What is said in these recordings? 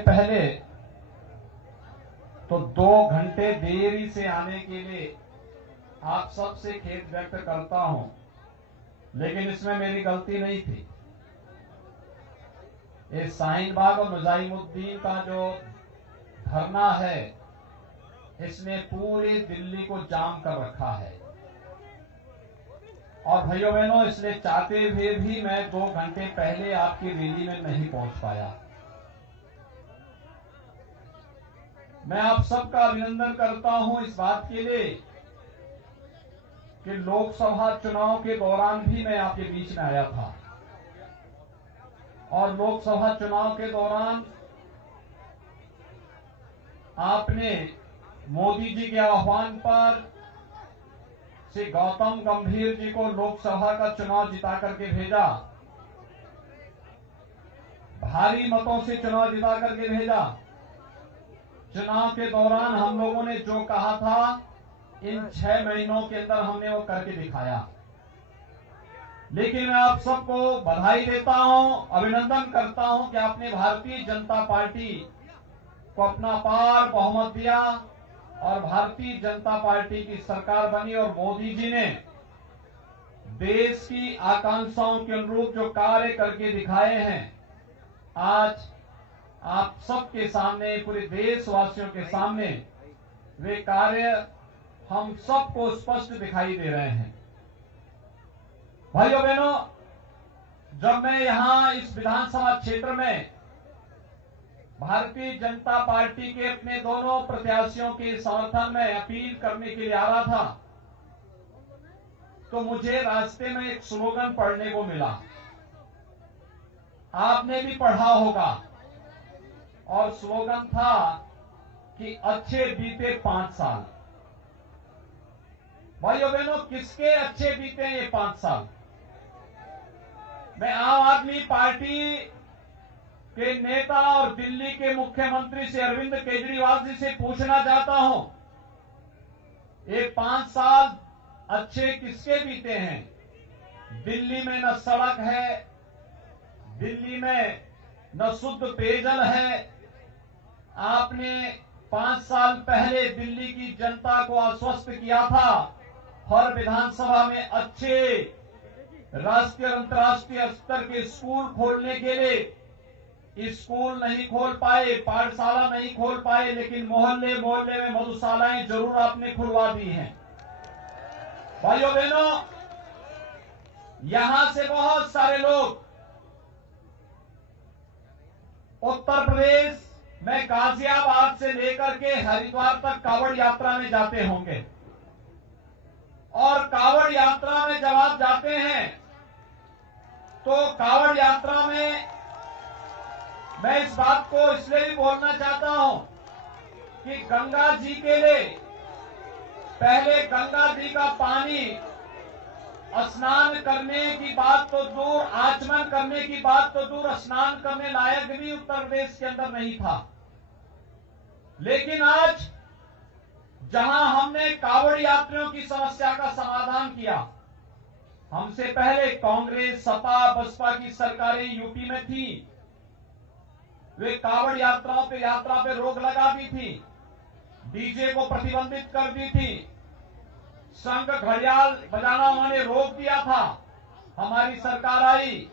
पहले तो 2 घंटे देरी से आने के लिए आप सबसे खेद व्यक्त करता हूं, लेकिन इसमें मेरी गलती नहीं थी। ये शाहीन बाग और नजाइमुद्दीन का जो धरना है, इसने पूरी दिल्ली को जाम कर रखा है। और भाइयों बहनों, इसलिए चाहते हुए भी मैं 2 घंटे पहले आपकी रैली में नहीं पहुंच पाया। मैं आप सबका अभिनंदन करता हूं इस बात के लिए कि लोकसभा चुनाव के दौरान भी मैं आपके बीच में आया था, और लोकसभा चुनाव के दौरान आपने मोदी जी के आह्वान पर श्री गौतम गंभीर जी को लोकसभा का चुनाव जिता करके भेजा, भारी मतों से चुनाव जिता करके भेजा। चुनाव के दौरान हम लोगों ने जो कहा था, इन 6 महीनों के अंदर हमने वो करके दिखाया। लेकिन मैं आप सबको बधाई देता हूं, अभिनंदन करता हूं कि आपने भारतीय जनता पार्टी को अपना पार बहुमत दिया और भारतीय जनता पार्टी की सरकार बनी, और मोदी जी ने देश की आकांक्षाओं के अनुरूप जो कार्य करके दिखाए हैं, आज आप सबके सामने, पूरे देशवासियों के सामने वे कार्य हम सबको स्पष्ट दिखाई दे रहे हैं। भाइयों बहनों, जब मैं यहां इस विधानसभा क्षेत्र में भारतीय जनता पार्टी के अपने दोनों प्रत्याशियों के समर्थन में अपील करने के लिए आ रहा था, तो मुझे रास्ते में एक स्लोगन पढ़ने को मिला। आपने भी पढ़ा होगा, और स्लोगन था कि अच्छे बीते 5 साल। भाइयों बहनों, किसके अच्छे बीते ये 5 साल? मैं आम आदमी पार्टी के नेता और दिल्ली के मुख्यमंत्री से अरविंद केजरीवाल जी से पूछना चाहता हूं, ये 5 साल अच्छे किसके बीते हैं? दिल्ली में न सड़क है, दिल्ली में न शुद्ध पेयजल है। आपने 5 साल पहले दिल्ली की जनता को आश्वस्त किया था, हर विधानसभा में अच्छे राष्ट्रीय और अंतर्राष्ट्रीय स्तर के स्कूल खोलने के लिए। स्कूल नहीं खोल पाए, पाठशाला नहीं खोल पाए, लेकिन मोहल्ले मोहल्ले में मधुशालाएं जरूर आपने खुलवा दी हैं। भाइयों बहनों, यहां से बहुत सारे लोग उत्तर प्रदेश में गाजियाबाद से लेकर के हरिद्वार तक कांवड़ यात्रा में जाते होंगे, और कांवड़ यात्रा में जब आप जाते हैं तो कांवड़ यात्रा में मैं इस बात को इसलिए भी बोलना चाहता हूं कि गंगा जी के लिए पहले गंगा जी का पानी स्नान करने की बात तो दूर, आचमन करने की बात तो दूर, स्नान करने लायक भी उत्तर प्रदेश के अंदर नहीं था। लेकिन आज जहां हमने कांवड़ यात्रियों की समस्या का समाधान किया, हमसे पहले कांग्रेस, सपा, बसपा की सरकारें यूपी में थी, वे कांवड़ यात्रा पे रोक लगा दी थी, डीजे को प्रतिबंधित कर दी थी, शंख घड़ियाल बजाना उन्होंने रोक दिया था। हमारी सरकार आई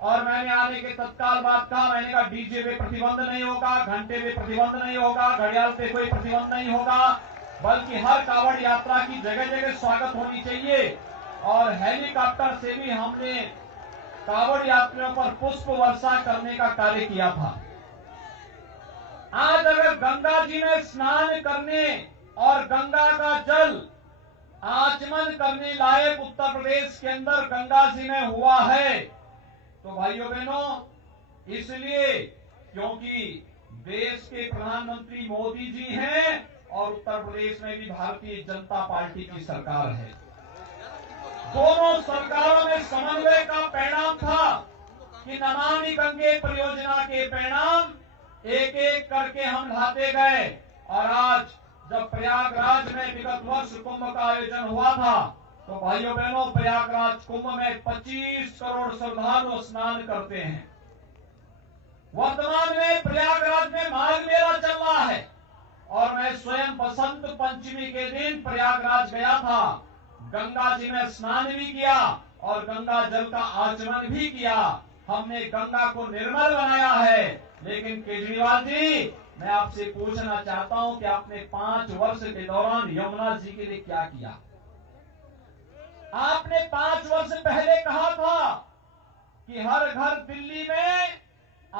और मैंने आने के तत्काल बाद कहा, मैंने कहा डीजे पे प्रतिबंध नहीं होगा, घंटे पे प्रतिबंध नहीं होगा, घड़ियाल पे कोई प्रतिबंध नहीं होगा, बल्कि हर कांवड़ यात्रा की जगह जगह स्वागत होनी चाहिए। और हेलीकॉप्टर से भी हमने कांवड़ यात्रियों पर पुष्प वर्षा करने का कार्य किया था। आज अगर गंगा जी में स्नान करने और गंगा का जल आचमन करने लायक उत्तर प्रदेश के अंदर गंगा जी में हुआ है, तो भाइयों बहनों, इसलिए क्योंकि देश के प्रधानमंत्री मोदी जी हैं और उत्तर प्रदेश में भी भारतीय जनता पार्टी की सरकार है। दोनों सरकारों में समन्वय का परिणाम था कि नमामि गंगे परियोजना के परिणाम एक एक करके हम लाते गए, और आज जब प्रयागराज में विगत वर्ष कुंभ का आयोजन हुआ था, तो भाइयों बहनों, प्रयागराज कुंभ में 25 करोड़ श्रद्धालु स्नान करते हैं। वर्तमान में प्रयागराज में पंचमी के दिन प्रयागराज गया था, गंगा जी में स्नान भी किया और गंगा जल का आचमन भी किया। हमने गंगा को निर्मल बनाया है। लेकिन केजरीवाल जी, मैं आपसे पूछना चाहता हूं कि आपने 5 वर्ष के दौरान यमुना जी के लिए क्या किया? आपने 5 वर्ष पहले कहा था कि हर घर दिल्ली में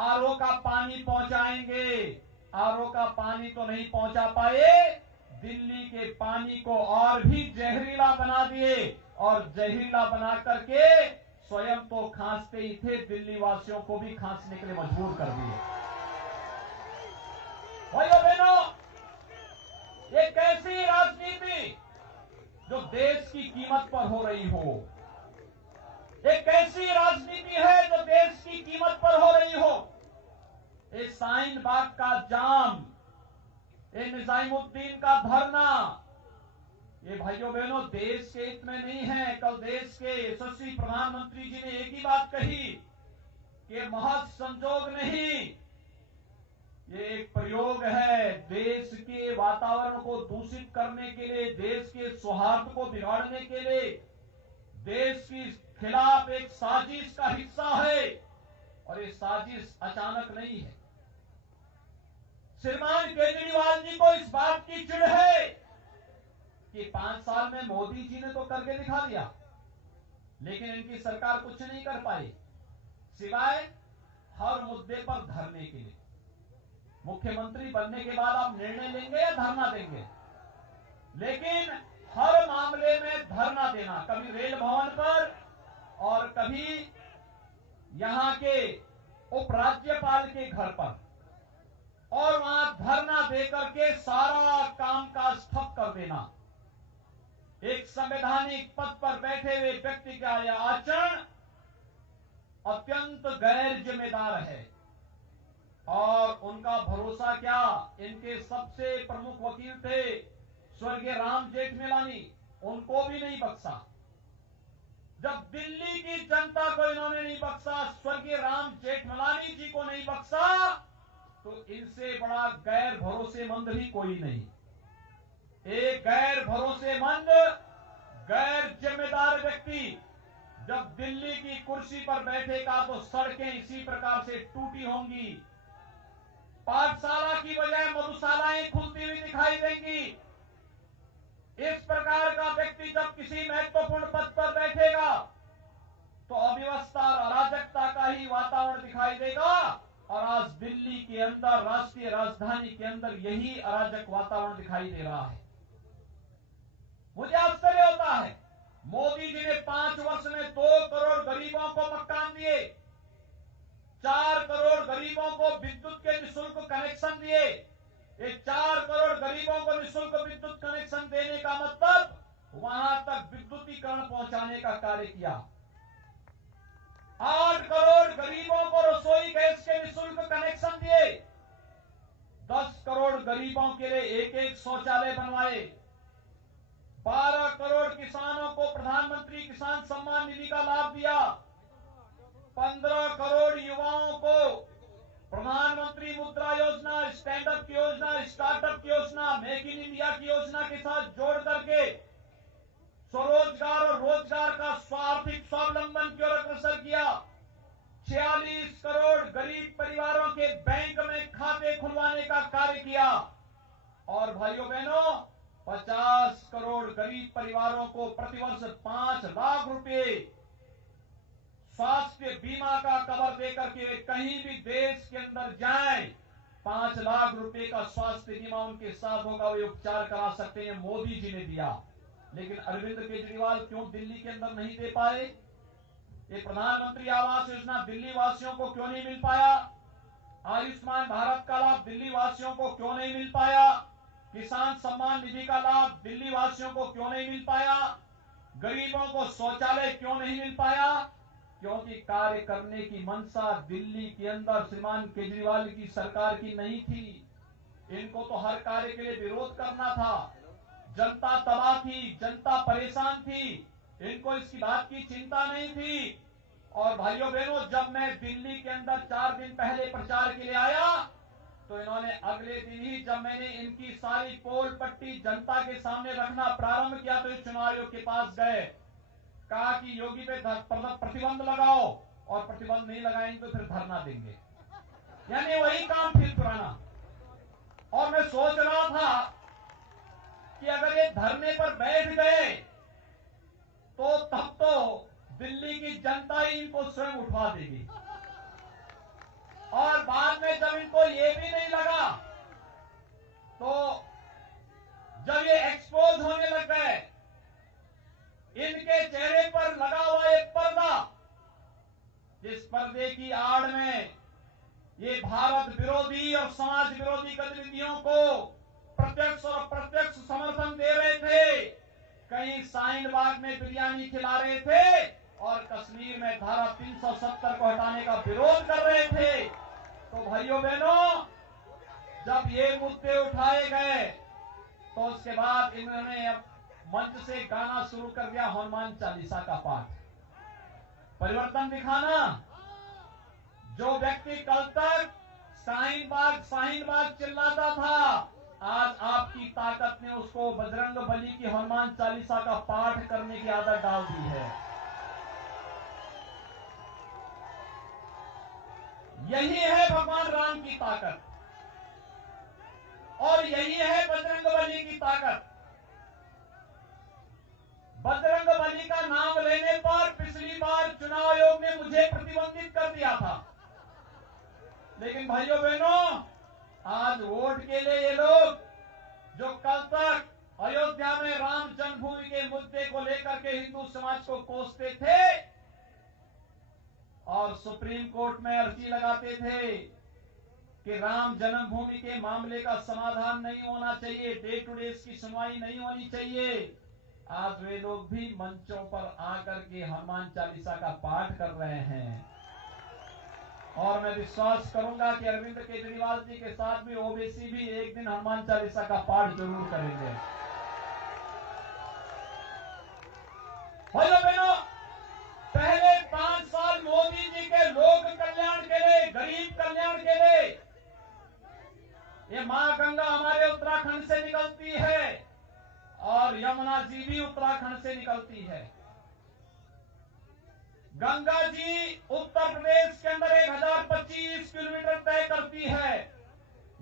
आरओ का पानी पहुंचाएंगे। आरओ का पानी तो नहीं पहुंचा पाए, दिल्ली के पानी को और भी जहरीला बना दिए और जहरीला बना करके स्वयं तो खांसते ही थे, दिल्ली वासियों को भी खांसने के लिए मजबूर कर दिए। भाइयों बहनों, ये कैसी राजनीति जो देश की कीमत पर हो रही हो? एक ऐसी राजनीति है जो देश की कीमत पर हो रही हो। ये शाहीन बाग का जाम, ये निजामुद्दीन का धरना, ये भाइयों बहनों देश के हित में नहीं है। कल देश के यशस्वी प्रधानमंत्री जी ने एक ही बात कही कि महज संजोग नहीं, ये एक प्रयोग है देश के वातावरण को दूषित करने के लिए, देश के सौहार्द को बिगाड़ने के लिए, देश की खिलाफ एक साजिश का हिस्सा है। और ये साजिश अचानक नहीं है। श्रीमान केजरीवाल जी को इस बात की चिढ़ है कि 5 साल में मोदी जी ने तो करके दिखा दिया, लेकिन इनकी सरकार कुछ नहीं कर पाई सिवाय हर मुद्दे पर धरने के लिए। मुख्यमंत्री बनने के बाद आप निर्णय लेंगे या धरना देंगे? लेकिन हर मामले में धरना देना, कभी रेल भवन पर और कभी यहां के उपराज्यपाल के घर पर, और वहां धरना देकर के सारा काम काज ठप कर देना। एक संवैधानिक पद पर बैठे हुए व्यक्ति का यह आचरण अत्यंत गैर जिम्मेदार है। और उनका भरोसा क्या, इनके सबसे प्रमुख वकील थे स्वर्गीय राम जेठमलानी, उनको भी नहीं बख्शा। जब दिल्ली की जनता को इन्होंने नहीं बख्शा, स्वर्गीय राम जेठमलानी जी को नहीं बख्शा, तो इनसे बड़ा गैर भरोसेमंद भी कोई नहीं। एक गैर भरोसेमंद, गैर जिम्मेदार व्यक्ति जब दिल्ली की कुर्सी पर बैठेगा तो सड़कें इसी प्रकार से टूटी होंगी, पाठशाला की बजाय मधुशालाएं खुलती हुई दिखाई देंगी। इस प्रकार का व्यक्ति जब किसी महत्वपूर्ण पद पर बैठेगा तो अव्यवस्था और अराजकता का ही वातावरण दिखाई देगा। और आज दिल्ली के अंदर, राष्ट्रीय राजधानी के अंदर यही अराजक वातावरण दिखाई दे रहा है। मुझे आश्चर्य होता है, मोदी जी ने 5 वर्ष में 2 करोड़ गरीबों को मकान दिए, 4 करोड़ गरीबों को विद्युत के निःशुल्क कनेक्शन दिए। ये 4 करोड़ गरीबों को निःशुल्क विद्युत कनेक्शन देने का मतलब वहां तक विद्युतीकरण पहुंचाने का कार्य किया। 8 करोड़ गरीबों को रसोई गैस के निःशुल्क कनेक्शन दिए, 10 करोड़ गरीबों के लिए एक शौचालय बनवाए, 12 करोड़ किसानों को प्रधानमंत्री किसान सम्मान निधि का लाभ दिया, 15 करोड़ युवाओं को प्रधानमंत्री मुद्रा योजना, स्टैंड अप की योजना, स्टार्टअप की योजना, मेक इन इंडिया की योजना के साथ जोड़ करके स्वरोजगार और रोजगार का आर्थिक स्वावलंबन की ओर अग्रसर किया। 46 करोड़ गरीब परिवारों के बैंक में खाते खुलवाने का कार्य किया। और भाइयों बहनों, 50 करोड़ गरीब परिवारों को प्रतिवर्ष 5 लाख रुपए स्वास्थ्य बीमा का कवर देकर के कहीं भी देश के अंदर जाएं, 5 लाख रुपए का स्वास्थ्य बीमा उनके साथ होगा, वे उपचार करा सकते हैं। मोदी जी ने दिया, लेकिन अरविंद केजरीवाल क्यों दिल्ली के अंदर नहीं दे पाए? ये प्रधानमंत्री आवास योजना दिल्ली वासियों को क्यों नहीं मिल पाया? आयुष्मान भारत का लाभ दिल्ली वासियों को क्यों नहीं मिल पाया? किसान सम्मान निधि का लाभ दिल्ली वासियों को क्यों नहीं मिल पाया? गरीबों को शौचालय क्यों नहीं मिल पाया? क्योंकि कार्य करने की मंशा दिल्ली के अंदर श्रीमान केजरीवाल की सरकार की नहीं थी। इनको तो हर कार्य के लिए विरोध करना था। जनता तबाह थी, जनता परेशान थी, इनको इसकी बात की चिंता नहीं थी। और भाइयों बहनों, जब मैं दिल्ली के अंदर 4 दिन पहले प्रचार के लिए आया तो इन्होंने अगले दिन ही, जब मैंने इनकी सारी पोल पट्टी जनता के सामने रखना प्रारंभ किया, तो चुनाव आयोग के पास गए, कहा कि योगी पे प्रतिबंध लगाओ, और प्रतिबंध नहीं लगाएंगे तो फिर धरना देंगे। यानी वही काम फिर पुराना। और मैं सोच रहा था कि अगर ये धरने पर बैठ गए तो तब तो दिल्ली की जनता ही इनको स्वयं उठा देगी, और बाद में जब इनको ये भी नहीं लगा, तो जब ये एक्सपोज होने लग गए, इनके चेहरे पर लगा हुआ एक पर्दा, जिस पर्दे की आड़ में ये भारत विरोधी और समाज विरोधी गतिविधियों को प्रत्यक्ष और अप्रत्यक्ष समर्थन दे रहे थे, कहीं शाहीन बाग में बिरयानी खिला रहे थे और कश्मीर में धारा 370 को हटाने का विरोध कर रहे थे। तो भाइयों बहनों, जब ये मुद्दे उठाए गए तो उसके बाद इन्होंने मंच से गाना शुरू कर दिया, हनुमान चालीसा का पाठ। परिवर्तन दिखाना। जो व्यक्ति कल तक शाहीन बाग चिल्लाता था, आज आपकी ताकत ने उसको बजरंग बली की हनुमान चालीसा का पाठ करने की आदत डाल दी है। यही है भगवान राम की ताकत, और यही है बजरंग बली की ताकत। बजरंग बली का नाम लेने पर पिछली बार चुनाव आयोग ने मुझे प्रतिबंधित कर दिया था, लेकिन भाइयों बहनों, आज वोट के लिए ये लोग जो कल तक अयोध्या में राम जन्मभूमि के मुद्दे को लेकर के हिंदू समाज को कोसते थे और सुप्रीम कोर्ट में अर्जी लगाते थे कि राम जन्मभूमि के मामले का समाधान नहीं होना चाहिए, डे टू डे की सुनवाई नहीं होनी चाहिए, आज वे लोग भी मंचों पर आकर के हनुमान चालीसा का पाठ कर रहे हैं। और मैं विश्वास करूंगा कि अरविंद केजरीवाल जी के साथ भी ओबीसी भी एक दिन हनुमान चालीसा का पाठ जरूर करेंगे। भाइयों बहनों, पहले 5 साल मोदी जी के लोक कल्याण के लिए, गरीब कल्याण के लिए, ये मां गंगा हमारे उत्तराखंड से निकलती है और यमुना जी भी उत्तराखंड से निकलती है। गंगा जी उत्तर प्रदेश के अंदर 1025 किलोमीटर तय करती है,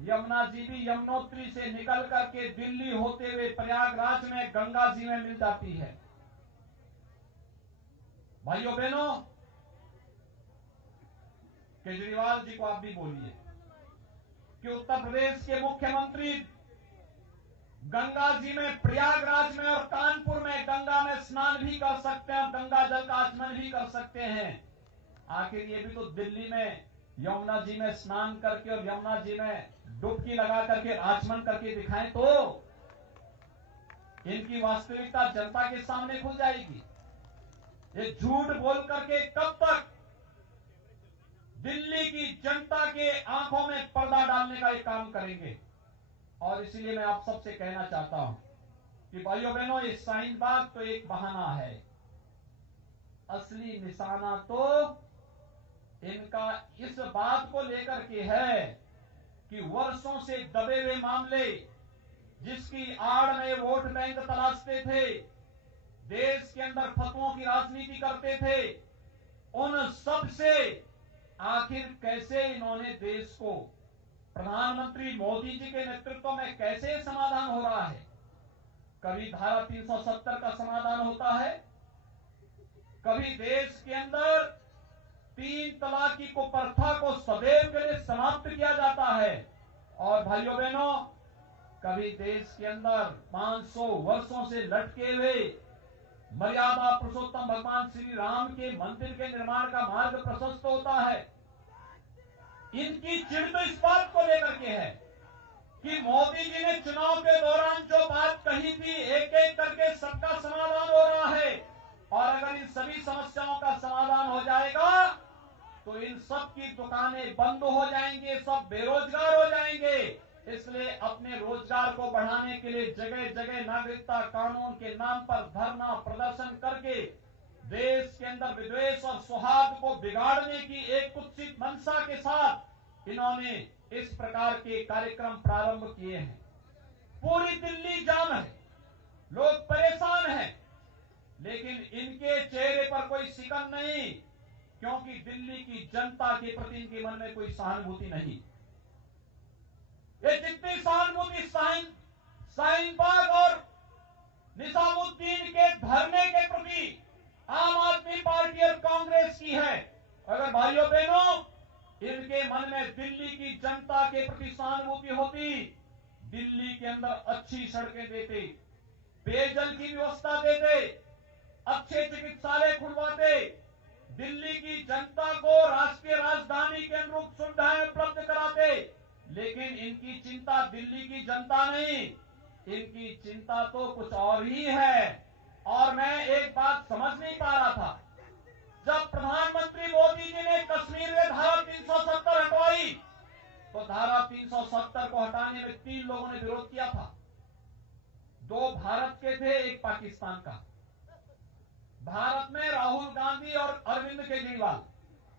यमुना जी भी यमुनोत्री से निकल करके दिल्ली होते हुए प्रयागराज में गंगा जी में मिल जाती है। भाइयों बहनों, केजरीवाल जी को आप भी बोलिए कि उत्तर प्रदेश के मुख्यमंत्री गंगा जी में, प्रयागराज में और कानपुर में गंगा में स्नान भी कर सकते हैं, गंगा जल का आचमन भी कर सकते हैं। आखिर ये भी तो दिल्ली में यमुना जी में स्नान करके और यमुना जी में डुबकी लगा करके आचमन करके दिखाएं तो इनकी वास्तविकता जनता के सामने खुल जाएगी। ये झूठ बोल करके कब तक दिल्ली की जनता के आंखों में पर्दा डालने का ये काम करेंगे। और इसलिए मैं आप सबसे कहना चाहता हूं कि भाइयों बहनों, ये शाहीन बाग तो एक बहाना है, असली निशाना तो इनका इस बात को लेकर के है कि वर्षों से दबे हुए मामले, जिसकी आड़ में वोट बैंक तलाशते थे, देश के अंदर फतवों की राजनीति करते थे, उन सब से आखिर कैसे इन्होंने देश को प्रधानमंत्री मोदी जी के नेतृत्व में कैसे समाधान हो रहा है। कभी धारा 370 का समाधान होता है, कभी देश के अंदर 3 तलाक की कुप्रथा को सदैव के लिए समाप्त किया जाता है, और भाइयों बहनों, कभी देश के अंदर 500 वर्षों से लटके हुए मर्यादा पुरुषोत्तम भगवान श्री राम के मंदिर के निर्माण का मार्ग प्रशस्त होता है। इनकी चिढ़ तो इस बात को लेकर के है कि मोदी जी ने चुनाव के दौरान जो बात कही थी, एक एक करके सबका समाधान हो रहा है, और अगर इन सभी समस्याओं का समाधान हो जाएगा तो इन सब की दुकानें बंद हो जाएंगे, सब बेरोजगार हो जाएंगे। इसलिए अपने रोजगार को बढ़ाने के लिए जगह जगह नागरिकता कानून के नाम पर धरना प्रदर्शन करके देश के अंदर विद्वेष और सौहार्द को बिगाड़ने की एक कुत्सित मंशा के साथ इन्होंने इस प्रकार के कार्यक्रम प्रारंभ किए हैं। पूरी दिल्ली जाम है, लोग परेशान हैं, लेकिन इनके चेहरे पर कोई शिकन नहीं, क्योंकि दिल्ली की जनता के प्रति इनके मन में कोई सहानुभूति नहीं। ये जितनी सहानुभूति शाहीन बाग और निजामुद्दीन के धरने के प्रति आम आदमी पार्टी और कांग्रेस की है, अगर भाइयों बहनों इनके मन में दिल्ली की जनता के प्रति सहानुभूति होती, दिल्ली के अंदर अच्छी सड़कें देते, पेयजल की व्यवस्था देते, अच्छे चिकित्सालय खुलवाते, दिल्ली की जनता को राष्ट्रीय राजधानी के अनुरूप सुविधाएं उपलब्ध कराते। लेकिन इनकी चिंता दिल्ली की जनता नहीं, इनकी चिंता तो कुछ और ही है। और मैं एक बात समझ नहीं पा रहा था, जब प्रधानमंत्री मोदी जी ने कश्मीर में धारा 370 हटवाई, तो धारा 370 को हटाने में 3 लोगों ने विरोध किया था। 2 भारत के थे, 1 पाकिस्तान का। भारत में राहुल गांधी और अरविंद केजरीवाल,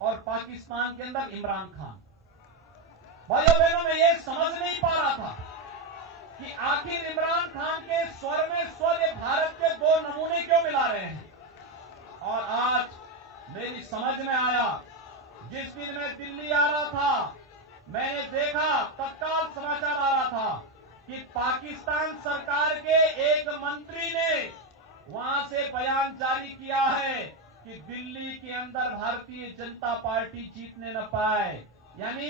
और पाकिस्तान के अंदर इमरान खान। भाइयों बहनों, मैं ये समझ नहीं पा रहा था कि आखिर इमरान खान के स्वर में स्वर ये भारत के 2 नमूने क्यों मिला रहे हैं। और आज मेरी समझ में आया, जिस दिन मैं दिल्ली आ रहा था, मैंने देखा तत्काल समाचार आ रहा था कि पाकिस्तान सरकार के एक मंत्री ने वहां से बयान जारी किया है कि दिल्ली के अंदर भारतीय जनता पार्टी जीतने न पाए। यानी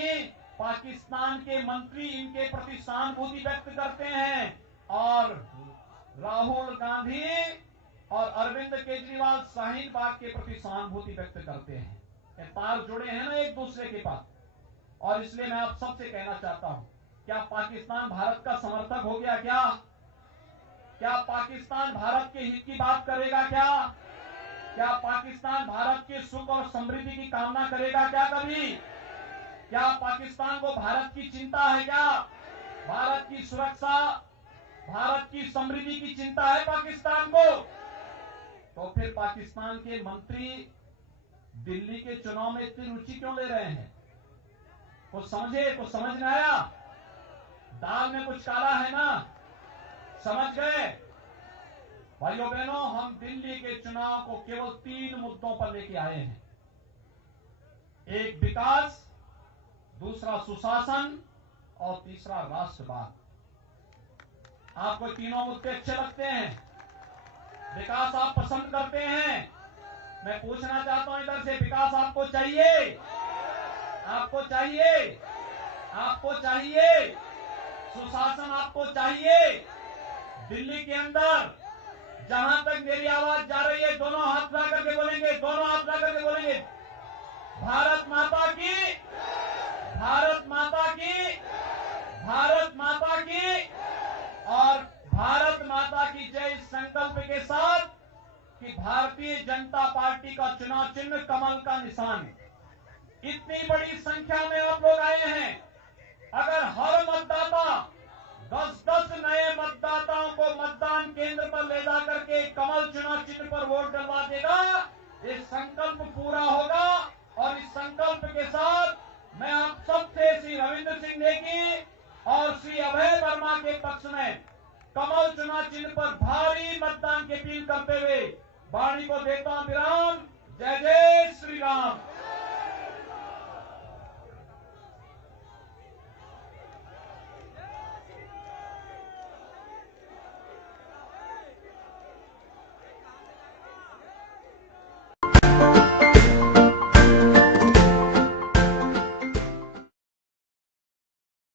पाकिस्तान के मंत्री इनके प्रति सहानुभूति व्यक्त करते हैं, और राहुल गांधी और अरविंद केजरीवाल शाहीन बाग के प्रति सहानुभूति व्यक्त करते हैं। ये तार जुड़े हैं ना एक दूसरे के पास। और इसलिए मैं आप सबसे कहना चाहता हूं, क्या पाकिस्तान भारत का समर्थक हो गया? क्या पाकिस्तान भारत के हित की बात करेगा? क्या पाकिस्तान भारत के सुख और समृद्धि की कामना करेगा कभी? क्या पाकिस्तान को भारत की चिंता है? भारत की सुरक्षा, भारत की समृद्धि की चिंता है पाकिस्तान को? तो फिर पाकिस्तान के मंत्री दिल्ली के चुनाव में इतनी रुचि क्यों ले रहे हैं? कुछ समझ में आया? दाल में कुछ काला है ना? समझ गए? भाइयों बहनों, हम दिल्ली के चुनाव को केवल 3 मुद्दों पर लेके आए हैं। एक विकास, दूसरा सुशासन, और तीसरा राष्ट्रवाद। आपको तीनों मुद्दे अच्छे लगते हैं? विकास आप पसंद करते हैं? मैं पूछना चाहता हूं इधर से, विकास आपको चाहिए? आपको चाहिए? आपको चाहिए? सुशासन आपको चाहिए? दिल्ली के अंदर जहां तक मेरी आवाज जा रही है, दोनों हाथ ला करके बोलेंगे, दोनों हाथ ला करके बोलेंगे, भारत माता की, भारत माता की, भारत माता की, और भारत माता की जय। इस संकल्प के साथ कि भारतीय जनता पार्टी का चुनाव चिन्ह कमल का निशान। इतनी बड़ी संख्या में आप लोग आए हैं, अगर हर मतदाता 10-10 नए मतदाताओं को मतदान केंद्र पर ले जा करके कमल चुनाव चिन्ह पर वोट डलवा देगा, ये संकल्प पूरा होगा। और इस संकल्प के साथ मैं आप सबसे श्री रविंद्र सिंह नेगी और श्री अभय वर्मा के पक्ष में कमल चुनाव चिन्ह पर भारी मतदान की अपील करते हुए वाणी को देता हूं विराम। जय जय श्री राम।